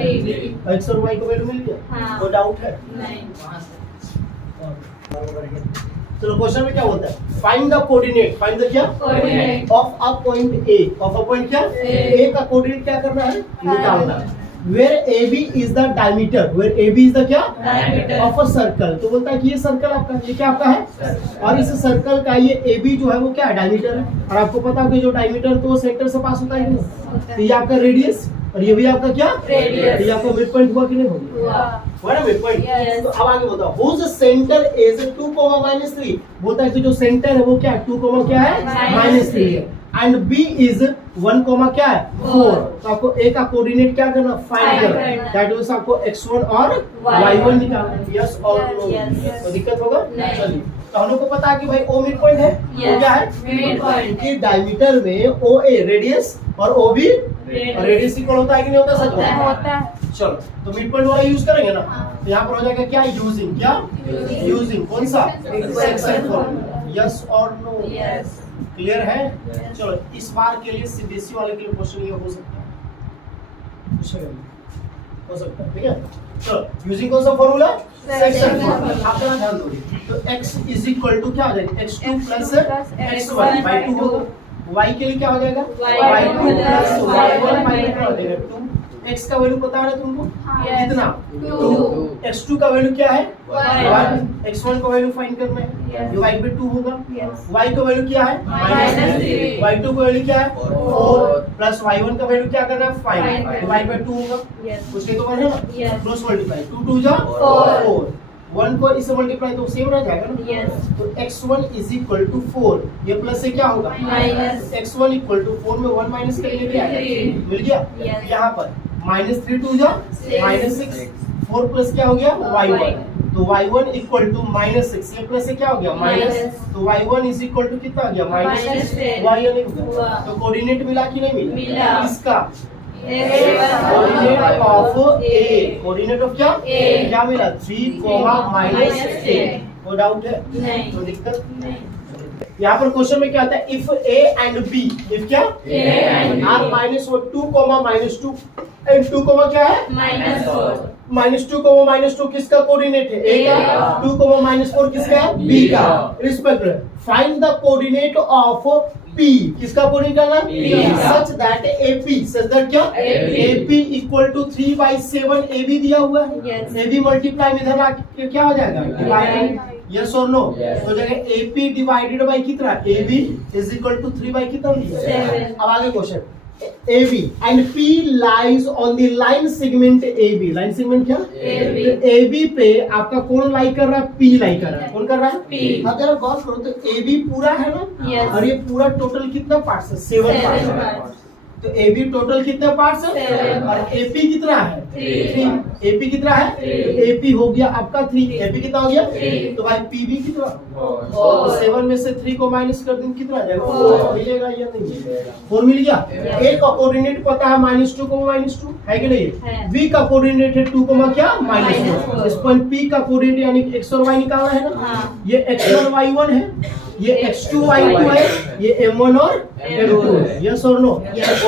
x और y का वैल्यू मिल गया। कोई डाउट है? चलो क्वेश्चन में क्या होता है, find the coordinate, find the क्या coordinate of a point A, of a point क्या ए का कोऑर्डिनेट क्या करना है निकालना है। Where AB is the diameter, where AB is the क्या Diameter ऑफ अ सर्कल, तो बोलता है कि ये सर्कल आपका, ये क्या आपका है और इस सर्कल का ये AB जो है वो क्या है डायमीटर है। और आपको पता है कि जो डायमीटर तो सेंटर से पास होता है कि नहीं, तो ये आपका रेडियस और ये भी आपका क्या Radius। ये आपका मिड पॉइंट हुआ कि नहीं होगा, हुआ ना मिड पॉइंट। Yes। तो अब आगे बताओ हुज सेंटर इज 2, -3, बोलता है कि जो सेंटर है वो क्या है 2, क्या है -3 है एंड B इज 1, क्या है 4, तो आपको A का कोऑर्डिनेट क्या करना फाइंड Find करना, करना। दैट मींस आपको x1 और y1 निकालना, यस और नो, Yes। तो दिक्कत होगा नहीं। चलिए। तो हम लोग को पता है कि भाई O मिड पॉइंट है, वो क्या है मिड पॉइंट कि डायमीटर में OA रेडियस और OB रेडियस इक्वल होता है कि नहीं होता, सच होता है। चलो तो मिड पॉइंट वाला यूज करेंगे ना, हाँ। तो यहाँ पर हो जाएगा क्या यूजिंग, क्या यूजिंग कौन सा सेक्शन फॉर्मूला, यस और नो, यस क्लियर है। Yes। चलो इस बार के लिए सीबीएसई वाले के लिए क्वेश्चन ये हो सकता है, हो सकता है, ठीक है। चलो यूजिंग कौन सा फॉर्मूला सेक्शन फॉर्मूला, आप जरा ध्यान दोगे तो x इज इक्वल टू क्या हो जाएगा x2 प्लस x1 बाय 2 होगा, y के लिए क्या हो जाएगा y2 प्लस y1 बाय 2 हो जाएगा 2, x का वैल्यू पता है ना तुमको Yes। कितना 2, x2 का वैल्यू क्या है 1, x1 का वैल्यू फाइंड करना है, Yes। डिवाइड बाय 2 होगा, Yes। y का वैल्यू क्या है -3, y2 का वैल्यू क्या है 4 प्लस y1 का वैल्यू क्या करना है 5, Five। डिवाइड बाय 2 होगा, यस उसके तो बने ना Yes। क्रॉस मल्टीप्लाई 2 2 जा 4, 4, 1 को इससे मल्टीप्लाई तो सेम रह जाएगा ना, यस तो x1 इज इक्वल टू 4, ये प्लस से क्या होगा माइनस x1 इक्वल टू 4 में 1 माइनस करेंगे क्या आएगा? 3। मिल गया। Yes। यहाँ पर -3 2 जा 6, -6, 4 प्लस क्या हो गया y1, Y1। तो y1 इक्वल टू -6, ये प्लस से क्या हो गया माइनस, Minus। तो y1 इज इक्वल टू कितना आ गया -10। y नहीं होगा, हुआ। तो कोऑर्डिनेट मिला कि नहीं मिला, मिला। इसका coordinate of A, coordinate of क्या A। क्या मिला 3, -8, कोई डाउट है नहीं। तो दिक्कत नहीं यहाँ पर क्वेश्चन में क्या आता है if A and B, if क्या A and B are -2, -2 and 2, क्या है -4 -2, -2 किसका कोऑर्डिनेट है ए A का, का। 2, -4 किसका है बी का, respect find the coordinate of P, किसका कोऑर्डिनेट करना P का। सच दैट AP क्या AP AP equal to 3/7 AB दिया हुआ है, Yes। AB मल्टीप्लाई में इधर आके क्या हो जाएगा डिवाइडेड, यस और नो, Yes। तो जाएगा AP डिवाइडेड बाय कितना AB is equal to 3 by कितना दिया। 7। अब आगे question AB and P lies on the line segment AB, line segment क्या AB। तो AB पे आपका कौन लाई कर रहा है P लाई कर रहा है, कौन कर रहा है P। अब जरा गौर करो तो AB पूरा है ना Yes। और ये पूरा टोटल कितना पार्ट्स है 7 7 पार्ट्स parts। तो AB टोटल कितने पार्ट्स है 7 और AP कितना है 3। AP कितना है 3। तो AP हो गया आपका 3, AP कितना हो गया 3। तो भाई PB कितना 4। 7 में से 3 को माइनस कर दें कितना आ जाएगा 4। 4 मिलेगा या नहीं मिलेगा 4 मिल गया। Yes। A का कोऑर्डिनेट पता है -2, है कि नहीं है। B का कोऑर्डिनेट है 2, क्या -4, -4। इस पॉइंट P का कोऑर्डिनेट यानी कि x और y निकालना है ना, हाँ। ये x1 y1 है, ये x2 y2 है, ये m1 और m2 है, यस और नो,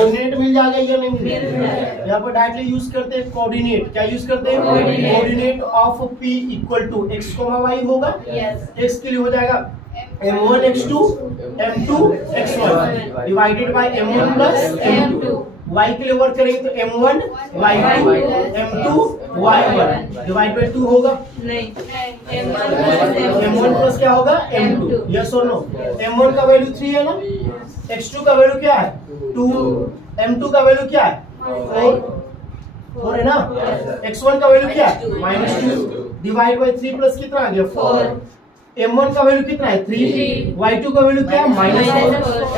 कोऑर्डिनेट मिल जाएगा या नहीं मिल मिल जाएगा। जाएगा। यहाँ पर डायरेक्टली यूज करते हैं कोऑर्डिनेट, क्या यूज करते हैं Coordinate। Coordinate of P equal to x, y होगा, यस x के लिए हो जाएगा m1 x2 m2 x1 divided by m1 plus m2, y के लिए वर्क करेंगे तो m1 y2 m2 y1 divide by 2 होगा, नहीं m1 प्लस क्या होगा m2, यस और नो, m1 का वैल्यू 3 है ना, x2 का वैल्यू क्या है 2, m2 का वैल्यू क्या है 4 है ना, x1 का वैल्यू क्या है -2 डिवाइड बाय 3 प्लस कितना आ गया 4, m1 का वैल्यू कितना है 3, 3, y2 का वैल्यू क्या है -4,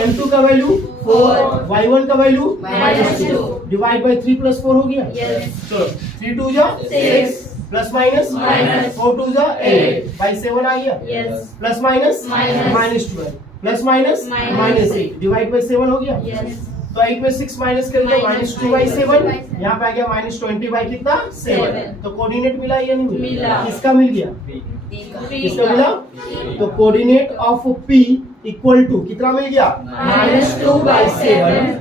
m2 का वैल्यू 4, y1 का वैल्यू -2 डिवाइड बाय 3 प्लस 4 हो गया, Yes। चलो 3 2 जा 6 प्लस माइनस Minus 4 2 जा 8 बाय 7 आ गया, yes plus minus Minus -12 plus minus Minus -8 divide by 7 हो गया, यस तो 8 में 6 माइनस करेंगे -2/7, यहाँ पे आ गया -20 बाई कितना 7। तो कोऑर्डिनेट मिला या नहीं मिला। किसका मिल गया, किसका मिला? तो coordinate of P equal to कितना मिल गया, -2/7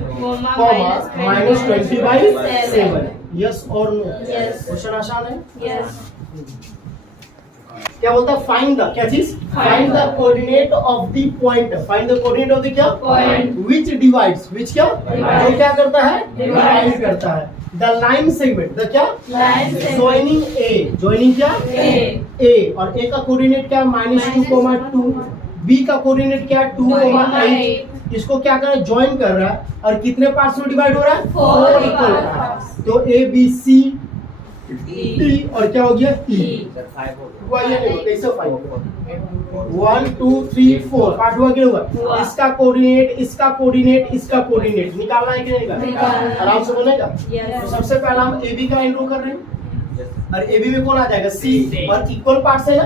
कॉमा -20/7। यस और नो? क्वेश्चन आसान है। क्या बोलता है, फाइंड द, क्या चीज, find the coordinate of the point, find the coordinate of the क्या Point. विच डिवाइड्स, विच क्या Divide. जो क्या करता है, Divide. डिवाइड करता है। द लाइन सेगमेंट, द क्या Line segment. ज्वाइनिंग ए, ज्वाइनिंग क्या A. ए, और ए का कोऑर्डिनेट क्या -2,2, बी का कोऑर्डिनेट क्या 2,8। इसको क्या कर रहा है, ज्वाइन कर रहा है, और कितने पार्ट्स में डिवाइड हो रहा है, 4 इक्वल पार्ट्स। तो ए बी सी डी और क्या हो गया ई, सर 5 हो हुआ या नहीं हुआ, कैसे 5 1 2 3 4 पार्ट हुआ कि नहीं हुआ? हुआ। इसका कोऑर्डिनेट, इसका कोऑर्डिनेट, इसका कोऑर्डिनेट निकालना है कि नहीं निकालना निकालना? है। आराम से बनेगा। Yes. तो सबसे पहला हम ए बी का एंड्रो कर रहे हैं, गया। और ए बी में कौन आ जाएगा, सी, C. और इक्वल पार्ट्स है ना,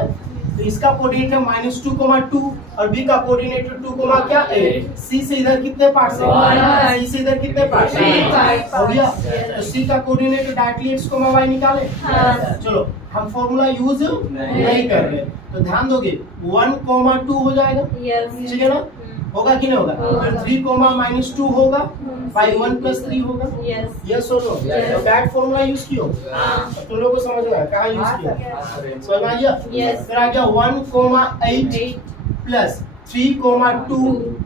तो इसका कोऑर्डिनेट है -2,2 और बी का कोऑर्डिनेट 2, क्या 8। सी से इधर कितने पार्ट्स है, One. सी से इधर कितने पार्ट्स है, 3 parts. हो गया। Yes. तो सी का कोऑर्डिनेट डायरेक्टली x, y निकाले। हाँ। चलो हम फॉर्मूला यूज नहीं कर रहे, तो ध्यान दोगे 1,2 हो जाएगा, ठीक है ना, होगा कि नहीं होगा? होगा। फिर 3, -2 होगा, बाई 1 + 3 होगा। यस और नो? Yes. तो दैट फॉर्मूला यूज किया, अब तुम लोगों को समझना है कहाँ यूज किया, समझ में आ गया? Yes. फिर आ गया 1,8 प्लस 3,2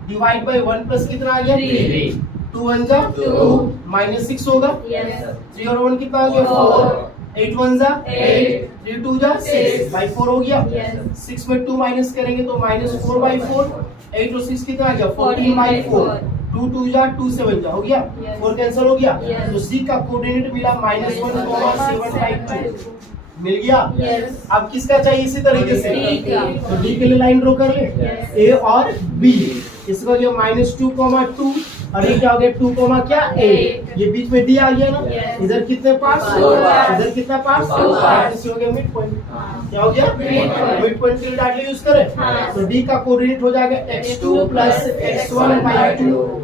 डिवाइड बाई 1 प्लस कितना आ गया, 3। 2 1 जा 2, -6 होगा, 3 और 1 कितना आ गया, 4, 8 1 जा 8, 3 2 जा 6 बाई 4 हो गया। 6 में 2 माइनस करेंगे तो -4/4, 8 और 6 कितना आ गया, 14/4, 2 2 जा 2 7 जा हो गया, Yes. 4 कैंसिल हो गया। Yes. तो सी का कोऑर्डिनेट मिला -1,7/2 मिल गया। अब किसका चाहिए इसी तरीके से, D का। तो डी के लिए लाइन ड्रॉ कर ले, Yes. ए और बी, इसका गया -2,2 और ये क्या हो गया 2, क्या 8, ये बीच में डी आ गया ना, Yes. इधर कितने पार्ट्स, 2 parts. इधर कितना पार्ट्स, 2 parts. इसे हो गया मिड पॉइंट, हाँ। क्या हो गया Midpoint. मिड पॉइंट के लिए डायरेक्टली यूज करें। हाँ। तो डी का कोऑर्डिनेट हो जाएगा x2 + x1/2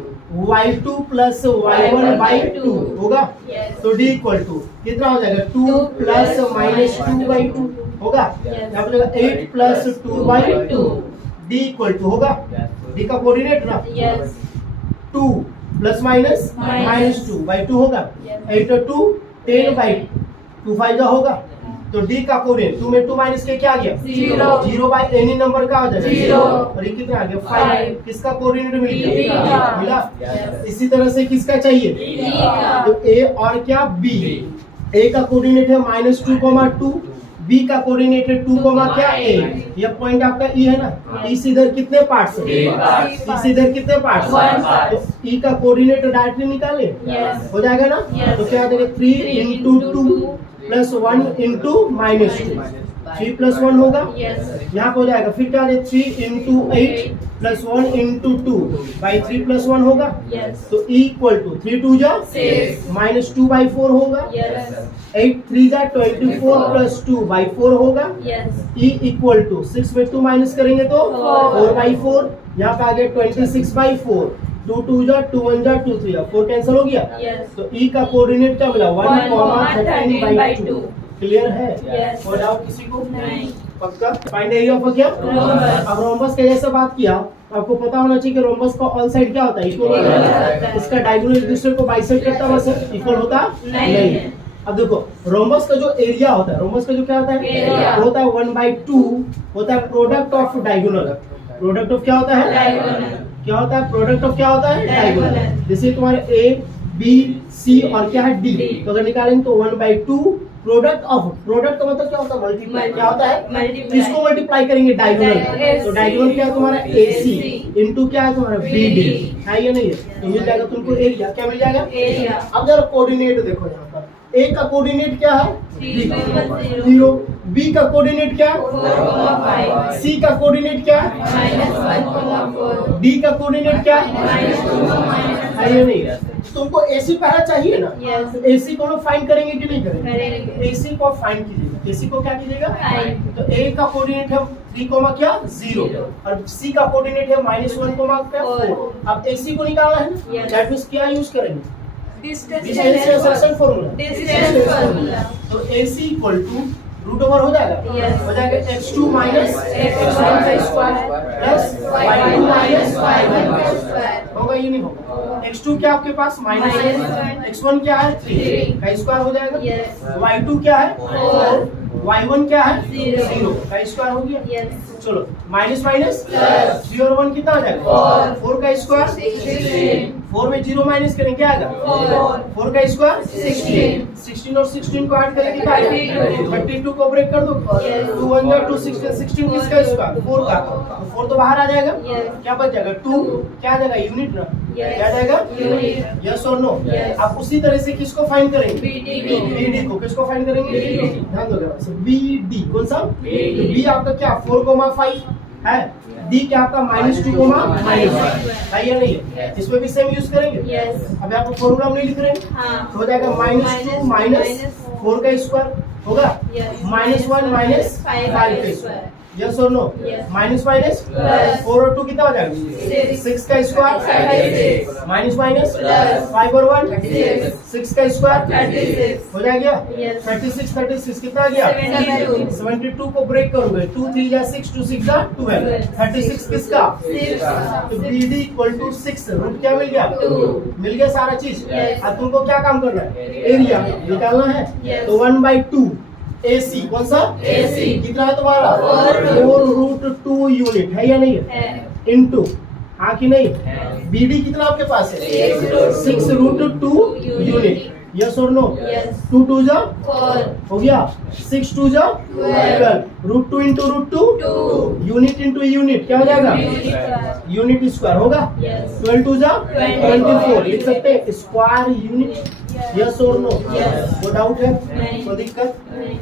y2 + y1/2 होगा। तो d इक्वल टू कितना हो जाएगा 2 + -2/2 होगा, यहाँ पे जाएगा 8 + 2/2, d इक्वल टू होगा, d का कोऑर्डिनेट ना 2 ± -2/2 होगा, 8 और 2 10/2 5 होगा। तो d का कोऑर्डिनेट 2 में 2 माइनस के क्या आ गया, 0 बाई एनी नंबर का आ जाएगा 0, और ये कितना आ गया 5। 5, किसका कोऑर्डिनेट मिल D गया, का। मिला। Yes. इसी तरह से किसका चाहिए, D का। तो a और क्या b, a का कोऑर्डिनेट है -2,2, b का कोऑर्डिनेट है 2, क्या 8। ये पॉइंट आपका e है ना, e से इधर कितने पार्ट्स है, Three parts. e से इधर कितने पार्ट्स, One part. तो e का कोऑर्डिनेट डायरेक्टली निकाले, Yes. हो जाएगा ना। Yes. तो क्या आ जाएगा 3 × 2 + 1 × -2, 3 + 1 होगा, यहाँ पे हो जाएगा। फिर क्या आ जाएगा 3 × 8 + 1 × 2 बाई 3 + 1 होगा, तो e इक्वल टू 3 2 जा 6, -2/4 होगा, 8 3 जा 24 + 2/4 होगा, e इक्वल टू 6 में 2 माइनस करेंगे तो 4/4, यहाँ पे आ गया 26/4, 2 2 जा 2 1 जा 2 3 जा 4 कैंसिल हो गया। तो e का कोऑर्डिनेट क्या मिला 1,13/2। क्लियर है, Yes. कोई डाउट किसी को, नहीं। पक्का। फाइंड एरिया ऑफ क्या, Rhombus. अब रोम्बस के जैसे बात किया तो आपको पता होना चाहिए कि रोम्बस का ऑल साइड क्या होता है, इक्वल होता है। इसका डायगोनल एक दूसरे को बाइसेक्ट करता है, वैसे इक्वल होता नहीं है। अब देखो रोम्बस का जो एरिया होता है, रोम्बस का जो क्या होता है, एरिया। वो होता है 1/2 होता है product of diagonal. Product of क्या होता है, डायगोनल। क्या होता है, प्रोडक्ट ऑफ क्या होता है, डायगोनल। डायगोनल। जैसे तुम्हारे ए बी सी और क्या है डी, D। तो अगर निकालेंगे तो 1/2 प्रोडक्ट ऑफ, प्रोडक्ट का मतलब क्या होता है, मल्टीप्लाई। क्या होता है, Multiply। किसको मल्टीप्लाई करेंगे, डायगोनल। डायगोनल। तो डायगोनल क्या है तुम्हारा AC इनटू क्या है तुम्हारा BD, है या नहीं है, तो मिल जाएगा तुमको एरिया। क्या मिल जाएगा, एरिया। अब जरा कोऑर्डिनेट देखो यहाँ पर, A का कोऑर्डिनेट क्या है 3, 0, B का कोऑर्डिनेट क्या है 4,5, C का कोऑर्डिनेट क्या है, -1,4, D का कोऑर्डिनेट क्या है, -2, है या नहीं है। तुमको एसी पहला चाहिए ना, Yes. एसी को लोग फाइंड करेंगे कि नहीं करेंगे? करेंगे। एसी को फाइंड कीजिएगा। एसी को क्या कीजिएगा? Find. तो ए का कोऑर्डिनेट है 3 कोमा क्या 0 Zero. और सी का कोऑर्डिनेट है -1 कोमा क्या 4। Four. अब एसी को निकालना है ना, Yes. दैट मींस क्या यूज करेंगे? Distance डिस्टेंशिएशन फार्मूला। Distance formula. तो AC equal to root over हो जाएगा, Yes. हो जाएगा x2 माइनस x1 का square plus y2 minus y1 का स्क्वायर। होगा ये नहीं होगा? x2 क्या आपके पास माइनस है, -1, x1 क्या है 3 3 का स्क्वायर हो जाएगा, Yes. y2 क्या है 4, y1 क्या है Zero. 0 का स्क्वायर हो गया। Yes. चलो माइनस माइनस Plus. 3 और 1 कितना आ जाएगा? 4. 4 का स्क्वायर 16. 4 में 0 माइनस करें क्या आएगा? 4. 4 का स्क्वायर 16. 16 और 16 को ऐड करेंगे क्या आएगा? 32. 32 को ब्रेक कर दो, Yes. 2 1 जा 2 16 16 किसका स्क्वायर 4 का, तो 4 तो बाहर आ जाएगा। Yes. क्या बच जाएगा 2, क्या आ जाएगा यूनिट ना, Yes. क्या आ जाएगा Unit. यस और नो। Yes. अब उसी तरह से किसको फाइंड करेंगे? BD. BD को किसको फाइंड करेंगे? BD. ध्यान दो जरा, BD कौन सा? BD. B आपका क्या 4,5 है, D क्या आपका -2, है या नहीं है? इसमें भी सेम यूज करेंगे। Yes. अब यहाँ पर फॉर्मूला हम नहीं लिख रहे हैं, हाँ. तो हो जाएगा -2 माइनस 4 का स्क्वायर होगा, Yes. -1 माइनस 5 का Five स्क्वायर। यस और no? Yes. Minus minus Plus. 4 और 2 कितना हो जाएगा? 6 का स्क्वायर 36. Minus minus Plus. 5 और 1 36. 6 का स्क्वायर 36. हो जाएगा। Yes. 36 कितना आ गया? 72. 72 को ब्रेक करोगे, 2 3 जा 6, 2 6 जा 12, 36 किसका? 6. तो BD इक्वल टू 6, रूट क्या मिल गया? 2. मिल गया सारा चीज। Yes. अब तुमको क्या काम करना है? एरिया निकालना है। Yes. तो 1/2 AC कौन सा? AC. कितना है तुम्हारा? 4 4√2 यूनिट है या नहीं है? है. इनटू हाँ कि नहीं? है। BD कितना आपके पास है? 6√2 यूनिट। यस और नो? Yes. 2 2 जा 4. हो गया, 6 2 जा 12. √2 इंटू √2 2. यूनिट इंटू यूनिट क्या हो जाएगा? Unit. यूनिट स्क्वायर होगा। Yes. 12 2 जा 24. लिख सकते हैं स्क्वायर यूनिट। यस और नो? Yes. वो डाउट है? नहीं. कोई दिक्कत? नहीं.